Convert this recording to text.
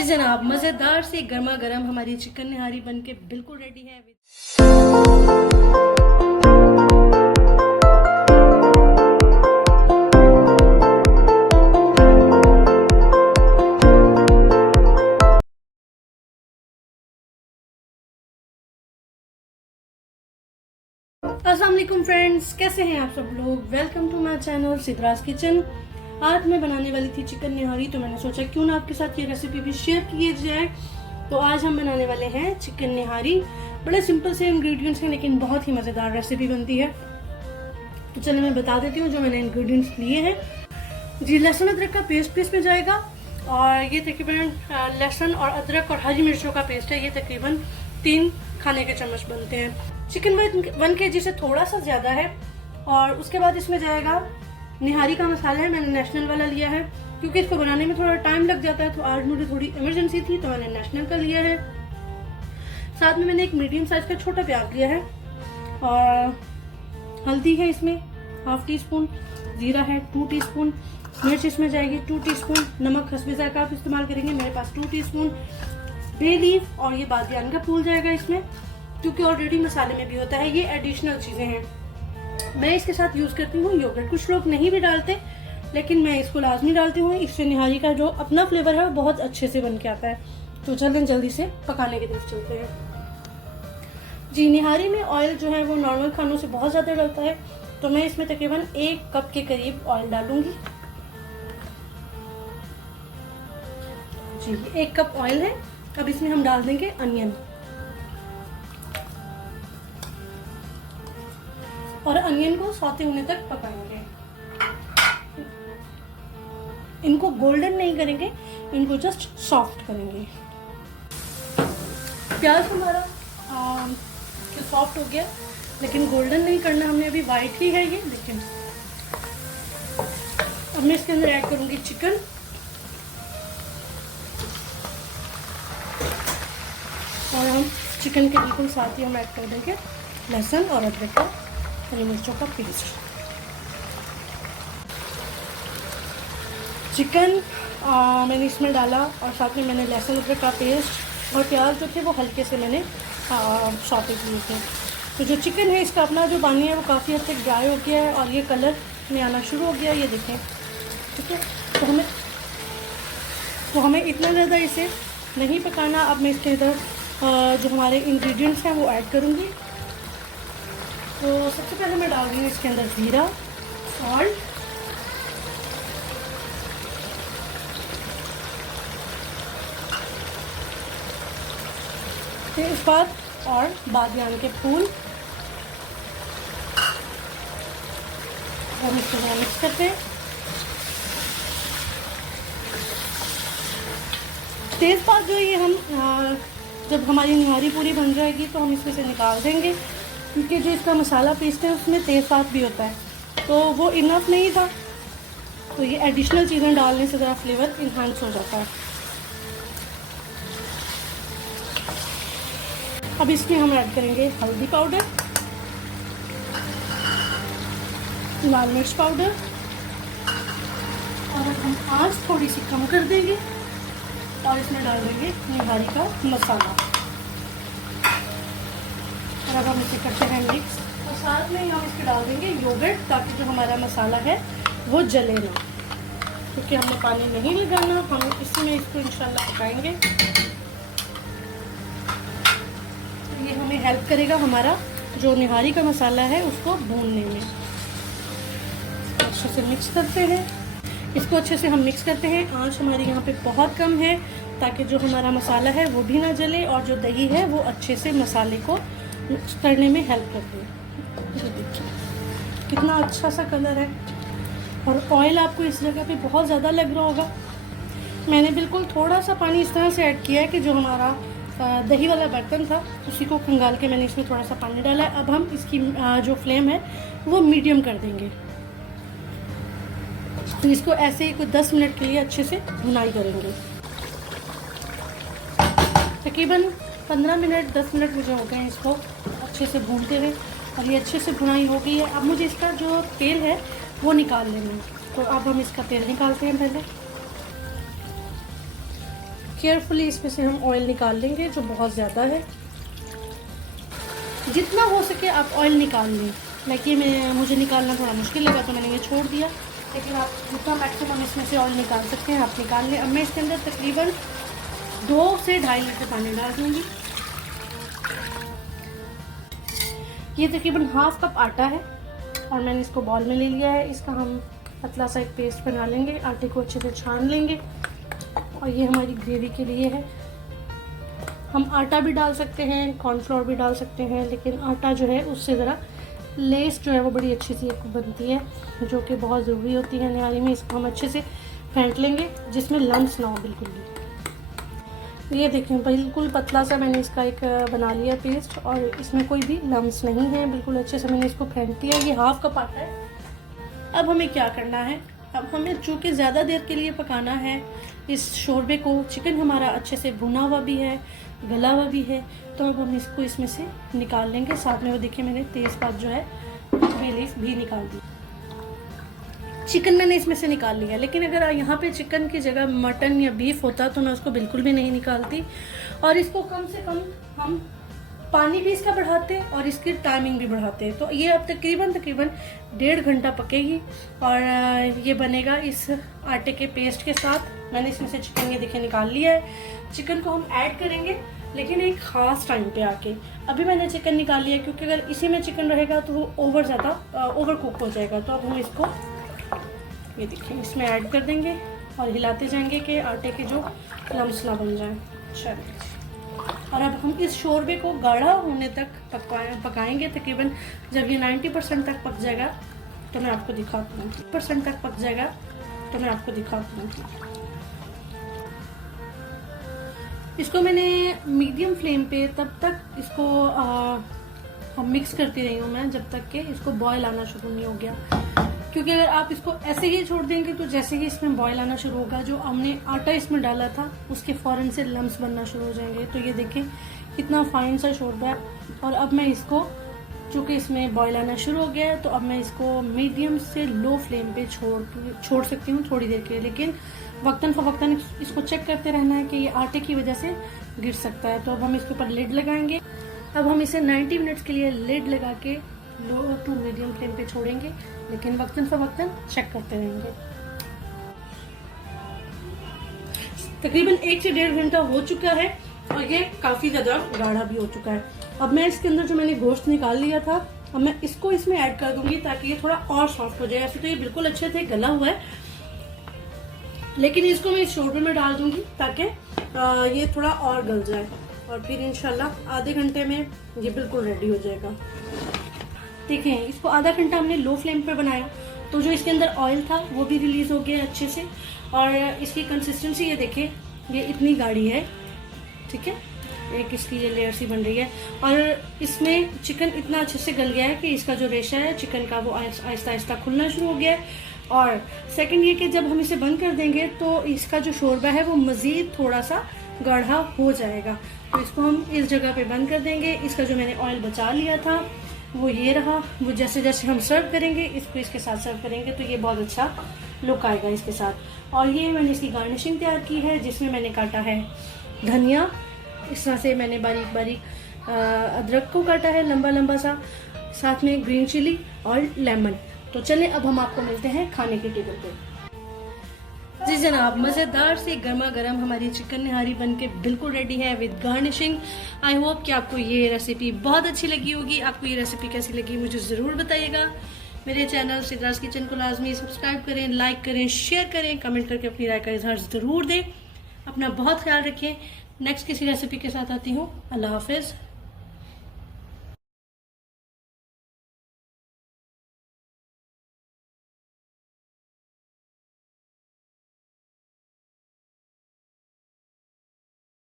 जी जनाब, मज़ेदार सी गर्मा गर्म हमारी चिकन निहारी बनके बिल्कुल रेडी है। अस्सलाम वालेकुम फ्रेंड्स, कैसे हैं आप सब लोग। Welcome to my channel Sidra's kitchen. आज मैं बनाने वाली थी चिकन निहारी, तो मैंने सोचा क्यों ना आपके साथ ये रेसिपी भी शेयर की जाए। तो आज हम बनाने वाले हैं चिकन निहारी। बड़े सिंपल से इंग्रेडिएंट्स हैं लेकिन बहुत ही मज़ेदार रेसिपी बनती है। तो चलिए मैं बता देती हूँ जो मैंने इंग्रेडिएंट्स लिए हैं। जी, लहसुन अदरक का पेस्ट भी इसमें जाएगा, और ये तकरीबन लहसुन और अदरक और हरी मिर्चों का पेस्ट है। ये तकरीबन 3 खाने के चम्मच बनते हैं। चिकन 1 kg से थोड़ा सा ज़्यादा है। और उसके बाद इसमें जाएगा निहारी का मसाला है। मैंने नेशनल वाला लिया है क्योंकि इसको बनाने में थोड़ा टाइम लग जाता है, तो आज मुझे थोड़ी इमरजेंसी थी तो मैंने नेशनल का लिया है। साथ में मैंने एक मीडियम साइज का छोटा प्याज लिया है, और हल्दी है इसमें 1/2 टीस्पून, जीरा है 2 टीस्पून, मिर्च इसमें जाएगी 2 टीस्पून, नमक हस्बे जायका आप इस्तेमाल करेंगे, मेरे पास 2 टीस्पून, बे लीफ और ये बादियान का फूल जाएगा इसमें, क्योंकि ऑलरेडी मसाले में भी होता है। ये एडिशनल चीज़ें हैं। मैं इसके साथ यूज़ करती हूँ योगर्ट। कुछ लोग नहीं भी डालते, लेकिन मैं इसको लाजमी डालती हूँ। इससे निहारी का जो अपना फ्लेवर है वो बहुत अच्छे से बन के आता है। तो चलें जल्दी से पकाने की तरफ चलते हैं। जी, निहारी में ऑयल जो है वो नॉर्मल खानों से बहुत ज़्यादा डलता है, तो मैं इसमें तकरीबन 1 कप के करीब ऑयल डालूंगी। जी, 1 कप ऑयल है। अब इसमें हम डाल देंगे अनियन, और अनियन को सौते होने तक पकाएंगे। इनको गोल्डन नहीं करेंगे, इनको जस्ट सॉफ्ट करेंगे। प्याज हमारा सॉफ्ट हो गया, लेकिन गोल्डन नहीं करना हमने, अभी वाइट ही है ये। लेकिन अब मैं इसके अंदर ऐड करूंगी चिकन, और हम चिकन के बिल्कुल साथ ही हम ऐड कर देंगे लहसुन और अदरक का, हरी मिर्चों का पेस्ट। चिकन मैंने इसमें डाला, और साथ में मैंने लहसुन अदरक का पेस्ट और प्याज जो थे वो हल्के से मैंने सौते किए थे। तो जो चिकन है इसका अपना जो पानी है वो काफ़ी हद तक ड्राई हो गया है, और ये कलर में आना शुरू हो गया, ये देखें। ठीक है, तो हमें इतना ज़्यादा इसे नहीं पकाना। अब मैं इसके अंदर जो हमारे इंग्रेडिएंट्स हैं वो ऐड करूँगी। तो सबसे पहले मैं डाल रही हूँ इसके अंदर जीरा, सॉल्ट, तेजपात और बादियान के फूल। हम इसको मिक्स करते हैं। तेजपात जो ये हम जब हमारी निहारी पूरी बन जाएगी तो हम इसमें से निकाल देंगे, क्योंकि जो इसका मसाला पेस्ट है उसमें तेज़पात भी होता है, तो वो इनफ नहीं था। तो ये एडिशनल चीज़ें डालने से ज़रा फ्लेवर इन्हांस हो जाता है। अब इसमें हम ऐड करेंगे हल्दी पाउडर, लाल मिर्च पाउडर, और हम आंच थोड़ी सी कम कर देंगे, और इसमें डाल देंगे निहारी का मसाला। और अब हम इसे करते हैं मिक्स, और साथ में हम इसके डाल देंगे योगर्ट, ताकि जो हमारा मसाला है वो जले ना, क्योंकि हमने पानी नहीं लगाना, हम इसी में इसको इंशाल्लाह पकाएंगे। तो ये हमें हेल्प करेगा हमारा जो निहारी का मसाला है उसको भूनने में। अच्छे से मिक्स करते हैं इसको, अच्छे से हम मिक्स करते हैं। आंच हमारी यहाँ पे बहुत कम है, ताकि जो हमारा मसाला है वो भी ना जले, और जो दही है वो अच्छे से मसाले को करने में हेल्प करती है। देखिए कितना अच्छा सा कलर है, और ऑयल आपको इस जगह पे बहुत ज़्यादा लग रहा होगा। मैंने बिल्कुल थोड़ा सा पानी इस तरह से ऐड किया है कि जो हमारा दही वाला बर्तन था उसी को खंगाल के मैंने इसमें थोड़ा सा पानी डाला है। अब हम इसकी जो फ्लेम है वो मीडियम कर देंगे। तो इसको ऐसे ही कुछ 10 मिनट के लिए अच्छे से भुनाई करेंगे। तकरीबन 15 मिनट 10 मिनट मुझे हो गए इसको अच्छे से भूनते हुए, और ये अच्छे से भुनाई हो गई है। अब मुझे इसका जो तेल है वो निकाल लेना है, तो अब हम इसका तेल निकालते हैं पहले। केयरफुली इसमें से हम ऑयल निकाल लेंगे जो बहुत ज़्यादा है। जितना हो सके आप ऑयल निकाल लें। लेकिन मुझे निकालना थोड़ा मुश्किल लगा तो मैंने ये छोड़ दिया, लेकिन आप जितना मैक्सिमम इसमें से ऑयल निकाल सकते हैं आप निकाल लें। अब मैं इसके अंदर तकरीबन 2 से 2.5 लीटर पानी डाल दूँगी। ये तकरीबन हाफ कप आटा है और मैंने इसको बॉल में ले लिया है। इसका हम पतला सा एक पेस्ट बना लेंगे, आटे को अच्छे से छान लेंगे। और ये हमारी ग्रेवी के लिए है। हम आटा भी डाल सकते हैं, कॉर्नफ्लोर भी डाल सकते हैं, लेकिन आटा जो है उससे ज़रा लेस जो है वो बड़ी अच्छी सी एक बनती है, जो कि बहुत ज़रूरी होती है निहारी में। इसको हम अच्छे से फेंट लेंगे जिसमें लम्स ना हो बिल्कुल भी। ये देखें बिल्कुल पतला सा मैंने इसका एक बना लिया पेस्ट और इसमें कोई भी लम्स नहीं है, बिल्कुल अच्छे से मैंने इसको फेंट दिया। ये हाफ कप आटा है। अब हमें क्या करना है, अब हमें चूँकि ज़्यादा देर के लिए पकाना है इस शोरबे को, चिकन हमारा अच्छे से भुना हुआ भी है, गला हुआ भी है, तो अब हम इसको इसमें से निकाल लेंगे। साथ में वो देखिए मैंने तेज़पात जो है बे लीफ भी निकाल दी। चिकन मैंने इसमें से निकाल लिया, लेकिन अगर यहाँ पे चिकन की जगह मटन या बीफ होता तो मैं उसको बिल्कुल भी नहीं निकालती। और इसको कम से कम हम पानी भी इसका बढ़ाते हैं और इसकी टाइमिंग भी बढ़ाते हैं। तो ये अब तकरीबन 1.5 घंटा पकेगी और ये बनेगा इस आटे के पेस्ट के साथ। मैंने इसमें से चिकन ये देखिए निकाल लिया है। चिकन को हम ऐड करेंगे लेकिन एक ख़ास टाइम पे आके। अभी मैंने चिकन निकाल लिया क्योंकि अगर इसी में चिकन रहेगा तो वो ओवर कुक हो जाएगा। तो अब हम इसको ये देखिए इसमें ऐड कर देंगे और हिलाते जाएंगे कि आटे के जो लम्स ना बन जाए। चलिए, और अब हम इस शोरबे को गाढ़ा होने तक पकाएंगे। तकरीबन जब ये 90% तक पक जाएगा तो मैं आपको दिखाती हूँ। 90% तक पक जाएगा तो मैं आपको दिखाती हूँ। इसको मैंने मीडियम फ्लेम पे तब तक इसको मिक्स करती रही हूँ मैं जब तक कि इसको बॉयल आना शुरू नहीं हो गया। क्योंकि अगर आप इसको ऐसे ही छोड़ देंगे तो जैसे ही इसमें बॉयल आना शुरू होगा, जो हमने आटा इसमें डाला था उसके फ़ौरन से लम्स बनना शुरू हो जाएंगे। तो ये देखें कितना फाइन सा शोरबा है। और अब मैं इसको, चूँकि इसमें बॉयल आना शुरू हो गया है, तो अब मैं इसको मीडियम से लो फ्लेम पे छोड़ सकती हूँ थोड़ी देर के लिए। लेकिन वक्तन फ़वक्तन इसको चेक करते रहना है कि ये आटे की वजह से गिर सकता है। तो अब हम इसके ऊपर लिड लगाएंगे। अब हम इसे 90 मिनट्स के लिए लिड लगा के लो टू मीडियम फ्लेम पे छोड़ेंगे, लेकिन वक्तन फ़वक्तन चेक करते रहेंगे। तकरीबन 1 से 1.5 घंटा हो चुका है और ये काफ़ी ज़्यादा गाढ़ा भी हो चुका है। अब मैं इसके अंदर जो मैंने गोश्त निकाल लिया था, अब मैं इसको इसमें ऐड कर दूंगी ताकि ये थोड़ा और सॉफ्ट हो जाए। ऐसे तो ये बिल्कुल अच्छे से गला हुआ है, लेकिन इसको मैं इस शोरबे में डाल दूंगी ताकि ये थोड़ा और गल जाए और फिर इंशाल्लाह आधे घंटे में ये बिल्कुल रेडी हो जाएगा। देखें, इसको आधा घंटा हमने लो फ्लेम पर बनाया तो जो इसके अंदर ऑयल था वो भी रिलीज़ हो गया अच्छे से। और इसकी कंसिस्टेंसी ये देखें, ये इतनी गाढ़ी है, ठीक है, एक इसकी ये लेयर सी बन रही है। और इसमें चिकन इतना अच्छे से गल गया है कि इसका जो रेशा है चिकन का वो आहिस्ता आहिस्ता खुलना शुरू हो गया है। और सेकंड ये कि जब हम इसे बंद कर देंगे तो इसका जो शोरबा है वो मज़ीद थोड़ा सा गाढ़ा हो जाएगा। तो इसको हम इस जगह पे बंद कर देंगे। इसका जो मैंने ऑयल बचा लिया था वो ये रहा। वो जैसे जैसे हम सर्व करेंगे इसको इसके साथ सर्व करेंगे तो ये बहुत अच्छा लुक आएगा इसके साथ। और ये मैंने इसकी गार्निशिंग तैयार की है जिसमें मैंने काटा है धनिया, इस तरह से मैंने बारीक बारीक अदरक को काटा है लंबा लंबा सा, साथ में ग्रीन चिली और लेमन। तो चलें अब हम आपको मिलते हैं खाने के टेबल पे। जी जनाब, मज़ेदार सी गर्मा गर्म हमारी चिकन निहारी बनके बिल्कुल रेडी है विद गार्निशिंग। आई होप कि आपको ये रेसिपी बहुत अच्छी लगी होगी। आपको ये रेसिपी कैसी लगी मुझे ज़रूर बताइएगा। मेरे चैनल सिद्रास किचन को लाजमी सब्सक्राइब करें, लाइक करें, शेयर करें, कमेंट करके अपनी राय का इजहार ज़रूर दें। अपना बहुत ख्याल रखें। नेक्स्ट किसी रेसिपी के साथ आती हूँ। अल्लाह हाफिज़।